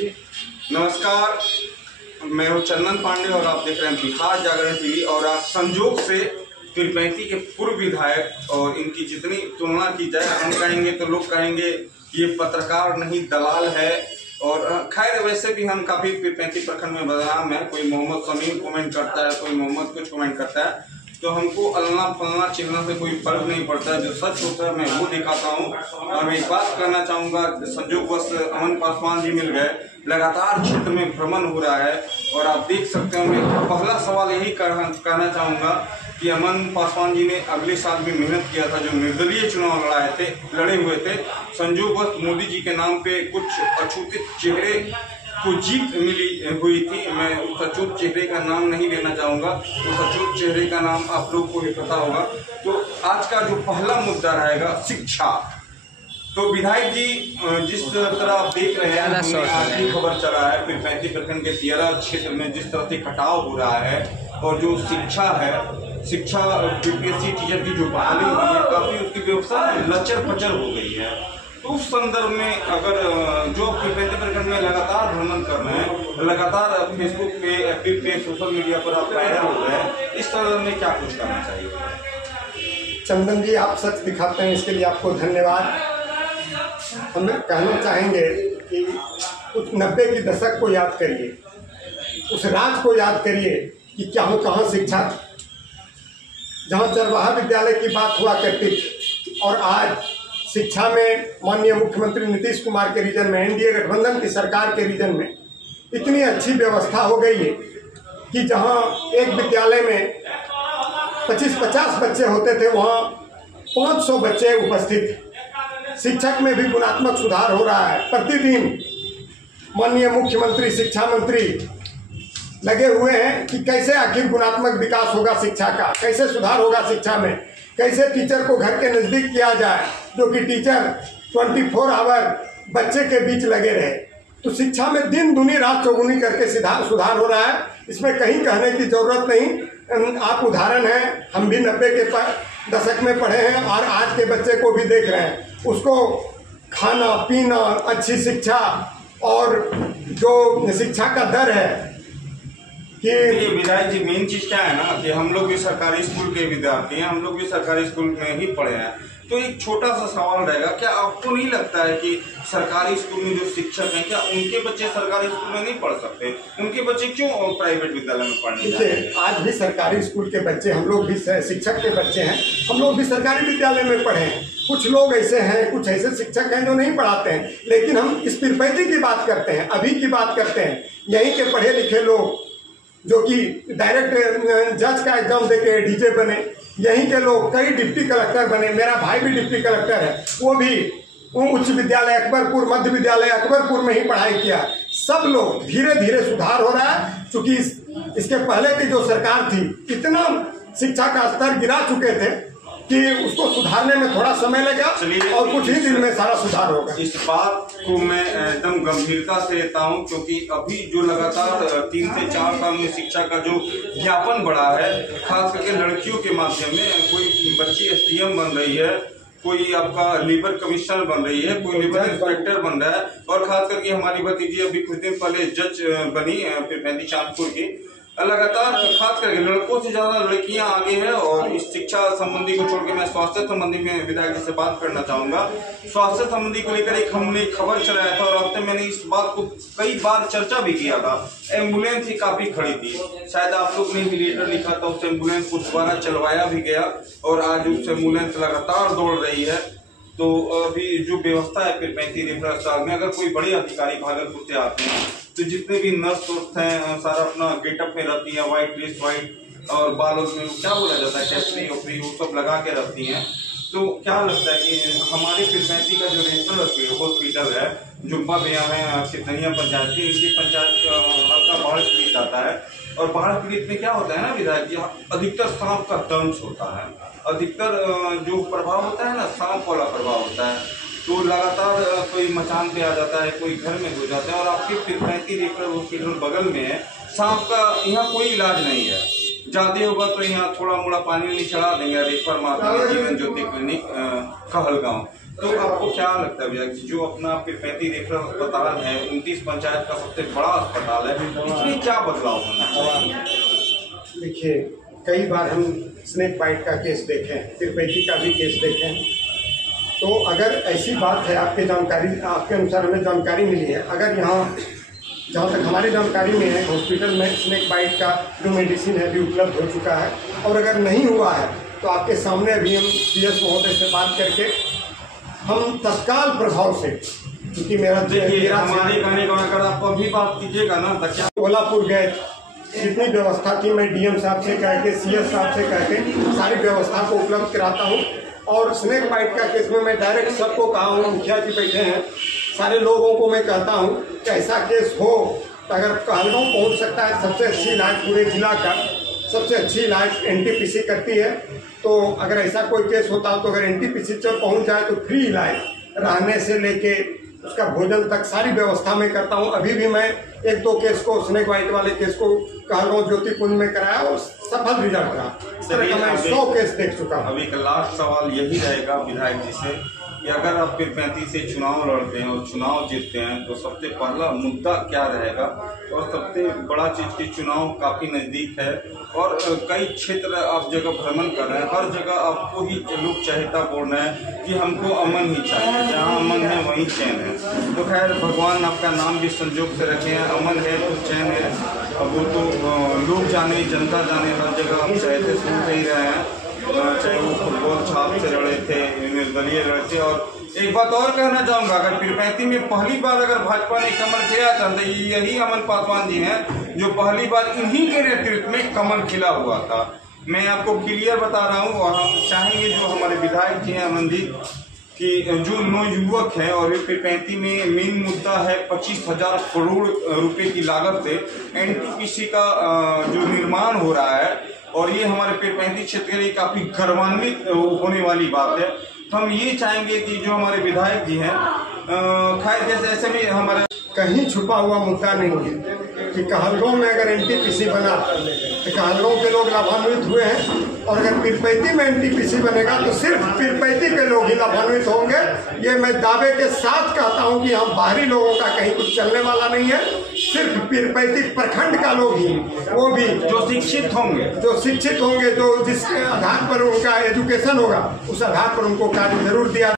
जी नमस्कार, मैं हूं चंदन पांडे और आप देख रहे हैं बिहार जागरण टीवी। और आज संजोग से पीरपैंती के पूर्व विधायक और इनकी जितनी तुलना की जाए, हम कहेंगे तो लोग कहेंगे ये पत्रकार नहीं दलाल है। और खैर वैसे भी हम काफी पीरपैंती प्रखंड में बदनाम है। कोई मोहम्मद समीम कमेंट करता है, कोई मोहम्मद कुछ कमेंट करता है, तो हमको अल्लाह फलना चिल्ला से कोई फर्क नहीं पड़ता है। जो सच होता है मैं वो दिखाता हूँ। और मैं एक बात कहना चाहूंगा, संजोगवश अमन पासवान जी मिल गए, लगातार क्षेत्र में भ्रमण हो रहा है। और आप देख सकते हो, मैं पहला सवाल यही कहना चाहूंगा कि अमन पासवान जी ने अगले साल भी मेहनत किया था, जो निर्दलीय चुनाव लड़े हुए थे। संजोगवश मोदी जी के नाम पे कुछ अछूते चेहरे को जीत मिली हुई थी। मैं उस अछूत चेहरे का नाम नहीं लेना चाहूंगा, उस अछूत चेहरे का नाम आप लोग को भी पता होगा। तो आज का जो पहला मुद्दा रहेगा शिक्षा। तो विधायक जी, जिस तरह आप देख रहे हैं, आज की खबर चला है पीरपैंती प्रखंड के तियरा क्षेत्र में जिस तरह से कटाव हो रहा है, और जो शिक्षा है, शिक्षा बीपीएससी टीचर की जो बहाली हुई है, काफी उसकी व्यवस्था लचर पचर हो गई है। तो उस संदर्भ में अगर जो पीरपैंती प्रखंड में लगातार भ्रमण कर रहे हैं, लगातार फेसबुक पे, एक्टिव पे, सोशल मीडिया पर आप वायरल हो रहे हैं, इस संदर्भ में क्या कुछ करना चाहिए? चंदन जी, आप सच दिखाते हैं, इसके लिए आपको धन्यवाद। हम कहना चाहेंगे कि उस 90 के दशक को याद करिए, उस राज को याद करिए कि क्या हो, कहाँ शिक्षा थी, जहाँ चरवाहा विद्यालय की बात हुआ करती थी। और आज शिक्षा में माननीय मुख्यमंत्री नीतीश कुमार के रीजन में, एनडीए गठबंधन की सरकार के रीजन में इतनी अच्छी व्यवस्था हो गई है कि जहाँ एक विद्यालय में 25-50 बच्चे होते थे, वहाँ 500 बच्चे उपस्थित थे। शिक्षक में भी गुणात्मक सुधार हो रहा है। प्रतिदिन माननीय मुख्यमंत्री, शिक्षा मंत्री लगे हुए हैं कि कैसे आखिर गुणात्मक विकास होगा शिक्षा का, कैसे सुधार होगा शिक्षा में, कैसे टीचर को घर के नज़दीक किया जाए, जो कि टीचर 24 आवर बच्चे के बीच लगे रहे। तो शिक्षा में दिन दुनी रात चौगुनी करके सुधार हो रहा है, इसमें कहीं कहने की जरूरत नहीं। आप उदाहरण हैं, हम भी 90 के दशक में पढ़े हैं और आज के बच्चे को भी देख रहे हैं। उसको खाना पीना, अच्छी शिक्षा और जो शिक्षा का दर है कि ये विधायक जी, मेन चीज क्या है ना कि हम लोग भी सरकारी स्कूल के विद्यार्थी हैं, हम लोग भी सरकारी स्कूल में ही पढ़े हैं। तो एक छोटा सा सवाल रहेगा, क्या आपको नहीं लगता है कि सरकारी स्कूल में जो शिक्षक हैं, क्या उनके बच्चे सरकारी स्कूल में नहीं पढ़ सकते? उनके बच्चे क्यों प्राइवेट विद्यालय में पढ़ने जाते हैं? आज भी सरकारी स्कूल के बच्चे, हम लोग भी शिक्षक के बच्चे हैं, हम लोग भी सरकारी विद्यालय में पढ़े हैं। कुछ लोग ऐसे हैं, कुछ ऐसे शिक्षक हैं जो नहीं पढ़ाते हैं, लेकिन हम इस पीरपैंती की बात करते हैं, अभी की बात करते हैं। यहीं के पढ़े लिखे लोग जो कि डायरेक्ट जज का एग्जाम देके डीजे बने, यहीं के लोग कई डिप्टी कलेक्टर बने। मेरा भाई भी डिप्टी कलेक्टर है, वो भी उच्च विद्यालय अकबरपुर, मध्य विद्यालय अकबरपुर में ही पढ़ाई किया। सब लोग धीरे धीरे सुधार हो रहा है, क्योंकि इसके पहले की जो सरकार थी, इतना शिक्षा का स्तर गिरा चुके थे कि उसको सुधारने में थोड़ा समय लगा और कुछ ही दिन में सारा सुधार होगा। इस बात को मैं एकदम गंभीरता से लेता हूँ, क्योंकि अभी जो लगातार 3 से 4 साल में शिक्षा का जो ज्ञापन बढ़ा है, खास करके लड़कियों के माध्यम में, कोई बच्ची एसडीएम बन रही है, कोई आपका लेबर कमिश्नर बन रही है, कोई लेबर इंस्पेक्टर बन रहा है, और खास करके हमारी भतीजी अभी कुछ दिन पहले जज बनी पीरपैंती चांदपुर की। लगातार खास करके लड़कों से ज्यादा लड़कियां आगे हैं। और इस शिक्षा संबंधी को छोड़ के मैं स्वास्थ्य संबंधी में विधायक जी से बात करना चाहूंगा। स्वास्थ्य संबंधी को लेकर एक हमने खबर चलाया था, और अब तक मैंने इस बात को कई बार चर्चा भी किया था। एम्बुलेंस ही काफी खड़ी थी, शायद आप लोग ने भी लेटर लिखा था, उस एम्बुलेंस को दोबारा चलवाया भी गया, और आज उस एम्बुलेंस लगातार दौड़ रही है। तो अभी जो व्यवस्था है पीरपैंती रेफरल अस्पताल में, अगर कोई बड़े अधिकारी भागलपुर से आते हैं, तो जितने भी नर्स हैं सारा अपना गेटअप में रहती है, व्हाइट ड्रेस, व्हाइट, और बालों में क्या बोला जाता है, कैसरी ओपरी, वो सब लगा के रखती हैं। तो क्या लगता है कि हमारे पीरपैंती का जो रेफरल हॉस्पिटल है, जुब्बा भैया है सितनिया पंचायत की, इनकी पंचायत हल्का बाढ़ पीड़ित आता है। और बाढ़ पीड़ित में क्या होता है ना विधायक जी, अधिकतर सांप का दंश होता है, अधिकतर जो प्रभाव होता है ना, सांप वाला प्रभाव होता है। तो लगातार कोई मचान पे आ जाता है, कोई घर में हो जाता है, और आपके पीरपैंती रेफरल हॉस्पिटल बगल में है। सांप का यहाँ कोई इलाज नहीं है, ज्यादा होगा तो यहाँ थोड़ा मोड़ा पानी नहीं चढ़ा देंगे। रेफर माता जीवन ज्योति क्लिनिक कहलगांव। तो आपको क्या लगता है भैया कि जो अपना पीरपैंती रेफरल अस्पताल है 29 पंचायत का सबसे बड़ा अस्पताल है, इसमें क्या बदलाव होना चाहिए? देखिए, कई बार हम स्नेक बाइट का केस देखें, पीरपैंती का भी केस देखें, तो अगर ऐसी बात है आपके अनुसार हमें जानकारी मिली है, अगर यहाँ जहाँ तक हमारी जानकारी में है हॉस्पिटल में स्नेक बाइट का जो मेडिसिन है भी उपलब्ध हो चुका है, और अगर नहीं हुआ है तो आपके सामने अभी हम CS महोदय से बात करके हम तत्काल प्रभाव से, क्योंकि हमारे गाने का अगर आप अभी बात कीजिएगा ना तो क्या कोल्हापुर गए, जितनी व्यवस्था थी मैं DM साहब से कह के CS साहब से कह के सारी व्यवस्था को उपलब्ध कराता हूँ। और स्नेक बाइट का केस में मैं डायरेक्ट सबको कहा हूँ, मुखिया जी बैठे हैं, सारे लोगों को मैं कहता हूँ कि ऐसा केस हो तो अगर कहलगांव पहुँच सकता है, सबसे अच्छी इलाज पूरे जिला का सबसे अच्छी इलाज NTPC करती है। तो अगर ऐसा कोई केस होता हो तो अगर NTPC तक पहुँच जाए तो फ्री इलाज रहने से लेके उसका भोजन तक सारी व्यवस्था मैं करता हूँ। अभी भी मैं 1-2 केस को स्नेक बाइट वाले केस को कहलगांव ज्योति कुंज में कराया और सफल रिजल्ट रहा। इस तरह का मैं 100 केस देख चुका हूँ। अभी का लास्ट सवाल यही रहेगा विधायक जी से कि अगर आप पीरपैंती से चुनाव लड़ते हैं और चुनाव जीतते हैं तो सबसे पहला मुद्दा क्या रहेगा? और सबसे बड़ा चीज की चुनाव काफी नजदीक है और कई क्षेत्र आप जगह भ्रमण कर रहे हैं, हर जगह आपको ही लोग चाहता बोल रहे हैं कि हमको अमन ही चाहिए, जहाँ अमन है वहीं चैन है। तो खैर भगवान आपका नाम भी संजोग से रखे हैं, अमन है तो चैन है। अब वो तो लोग जाने, जनता जाने, हर जगह आप चाहते सुन ही रहे हैं, चाहे वो फुटबॉल छाप से लड़े थे, निर्दलीय लड़े थे। और एक बात और कहना चाहूंगा, अगर पीरपैंती में पहली बार अगर भाजपा ने कमल खिलाया था तो यही अमन पासवान जी हैं जो पहली बार इन्हीं के नेतृत्व में कमल खिला हुआ था। मैं आपको क्लियर बता रहा हूँ और हम चाहेंगे जो हमारे विधायक जी हैं अमन जी कि जो नौयुवक हैं और पीरपैंती में मेन मुद्दा है 25,000 करोड़ रुपए की लागत से NTPC का जो निर्माण हो रहा है और ये हमारे पीरपैंती क्षेत्र के लिए काफी गर्वान्वित होने वाली बात है। तो हम ये चाहेंगे कि जो हमारे विधायक जी हैं खैर जैसे ऐसे भी हमारे कहीं छुपा हुआ मुद्दा नहीं है कि कहलगांव में अगर NTPC बना तो कहलगांव के लोग लाभान्वित हुए हैं, और अगर पीरपैंती में NTPC बनेगा तो सिर्फ पीरपैंती के लोग ही लाभान्वित होंगे। ये मैं दावे के साथ कहता हूं कि हम बाहरी लोगों का कहीं कुछ चलने वाला नहीं है, सिर्फ पीरपैंती प्रखंड का लोग ही, वो भी जो शिक्षित होंगे, जो जिस आधार पर उनका एजुकेशन होगा उस आधार पर उनको कार्य जरूर दिया